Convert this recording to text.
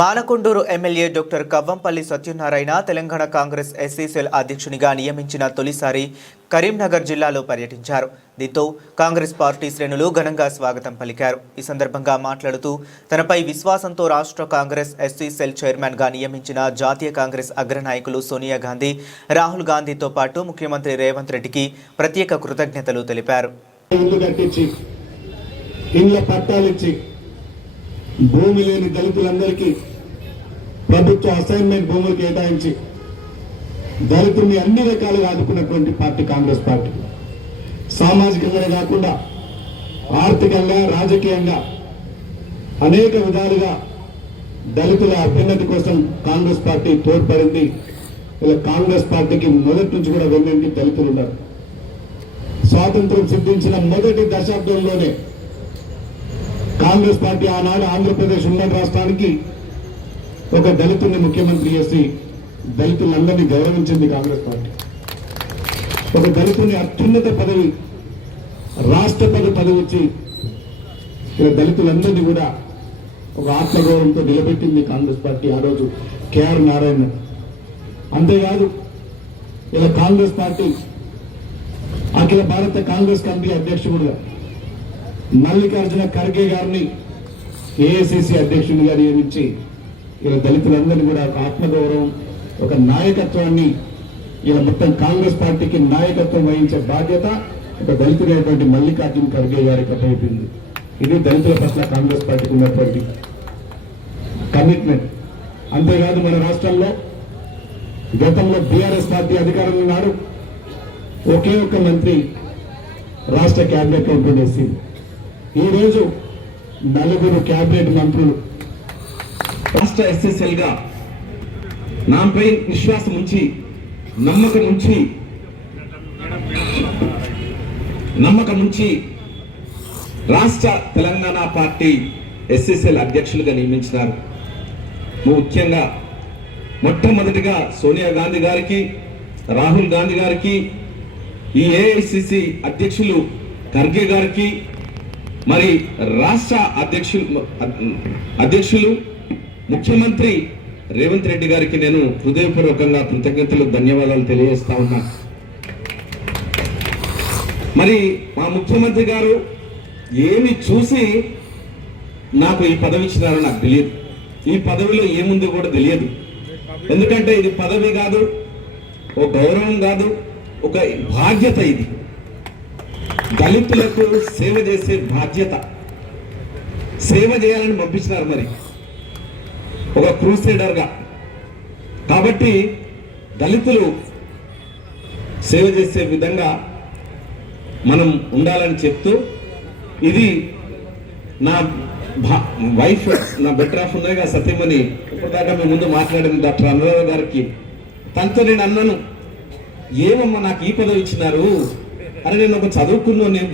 Manakondur MLA doctor Kavvampalli Satyanarayana Telangana Congress SC cell అధ్యక్షునిగా నియమించిన తొలిసారి కరీంనగర్ జిల్లాలో పర్యటించారు. దీంతో కాంగ్రెస్ పార్టీ శ్రేణులు ఘనంగా స్వాగతం పలికారు. ఈ సందర్భంగా మాట్లాడుతూ తనపై విశ్వాసంతో రాష్ట్ర కాంగ్రెస్ ఎస్సీ సెల్ చైర్మన్ గా నియమించిన జాతీయ కాంగ్రెస్ అగ్రనాయకులు సోనియా గాంధీ, రాహుల్ గాంధీతో పాటు ముఖ్యమంత్రి రేవంత్ రెడ్డికి ప్రత్యేక కృతజ్ఞతలు తెలిపారు. భూమి లేని దళితులందరికీ ప్రభుత్వ అసైన్మెంట్ భూములు కేటాయించి దళితుల్ని అన్ని రకాలుగా ఆదుకున్నటువంటి పార్టీ కాంగ్రెస్ పార్టీ. సామాజికంగా కాకుండా ఆర్థికంగా, రాజకీయంగా అనేక విధాలుగా దళితుల అభ్యున్నతి కోసం కాంగ్రెస్ పార్టీ తోడ్పడింది. ఇలా కాంగ్రెస్ పార్టీకి మొదటి నుంచి కూడా వెన్నంటి దళితులు ఉన్నారు. స్వాతంత్రం సిద్ధించిన మొదటి దశాబ్దంలోనే కాంగ్రెస్ పార్టీ ఆనాడు ఆంధ్రప్రదేశ్ ఉమ్మడి రాష్ట్రానికి ఒక దళితుని ముఖ్యమంత్రి చేసి దళితులందరినీ గౌరవించింది కాంగ్రెస్ పార్టీ. ఒక దళితుని అత్యున్నత పదవి, రాష్ట్రపతి పదవి ఇచ్చి ఇలా దళితులందరినీ కూడా ఒక ఆత్మగౌరవంతో నిలబెట్టింది కాంగ్రెస్ పార్టీ ఆ రోజు కేఆర్ నారాయణ. అంతేకాదు ఇలా కాంగ్రెస్ పార్టీ అఖిల భారత కాంగ్రెస్ కమిటీ అధ్యక్షుడుగా మల్లికార్జున ఖర్గే గారిని ఏఐసిసి అధ్యక్షునిగా నియమించి ఇలా దళితులందరినీ కూడా ఆత్మగౌరవం, ఒక నాయకత్వాన్ని ఇలా మొత్తం కాంగ్రెస్ పార్టీకి నాయకత్వం వహించే బాధ్యత ఒక దళితుడైనటువంటి మల్లికార్జున ఖర్గే గారికి అప్పగింది. ఇది దళితుల పట్ల కాంగ్రెస్ పార్టీకి ఉన్నటువంటి కమిట్మెంట్. అంతేకాదు మన రాష్ట్రంలో గతంలో బీఆర్ఎస్ పార్టీ అధికారంలో నాడు ఒకే ఒక్క మంత్రి రాష్ట్ర క్యాబినెట్ లో ఉంటుండేసింది. ఈరోజు 4 క్యాబినెట్ మంత్రులు రాష్ట్ర ఎస్ఎస్ఎల్ గా నాపై విశ్వాసం ఉంచి నమ్మకం ఉంచి రాష్ట్ర తెలంగాణ పార్టీ ఎస్ఎస్ఎల్ అధ్యక్షులుగా నియమించినారు. ముఖ్యంగా మొట్టమొదటిగా సోనియా గాంధీ గారికి, రాహుల్ గాంధీ గారికి, ఈ ఏఐసిసి అధ్యక్షులు ఖర్గే గారికి, మరి రాష్ట్ర అధ్యక్షులు ముఖ్యమంత్రి రేవంత్ రెడ్డి గారికి నేను హృదయపూర్వకంగా కృతజ్ఞతలు, ధన్యవాదాలు తెలియజేస్తా ఉన్నా. మరి మా ముఖ్యమంత్రి గారు ఏమి చూసి నాకు ఈ పదవి ఇచ్చినారో నాకు తెలియదు. ఈ పదవిలో ఏముంది కూడా తెలియదు. ఎందుకంటే ఇది పదవి కాదు, ఒక గౌరవం కాదు, ఒక బాధ్యత. ఇది దళితులకు సేవ చేసే బాధ్యత. సేవ చేయాలని పంపించినారు మరి ఒక క్రూసేడర్గా. కాబట్టి దళితులు సేవ చేసే విధంగా మనం ఉండాలని చెప్తూ, ఇది నా వైఫ్, నా బెటర్ ఆఫ్ ఉన్నాయిగా సత్యమని ఇప్పటిదాకా మేము ముందు మాట్లాడింది డాక్టర్ అనురాధ గారికి. తనతో నేను అన్నాను, ఏమమ్మా నాకు ఈ పదవి ఇచ్చినారు, అరే నేను ఒక చదువుకున్నాను, నేను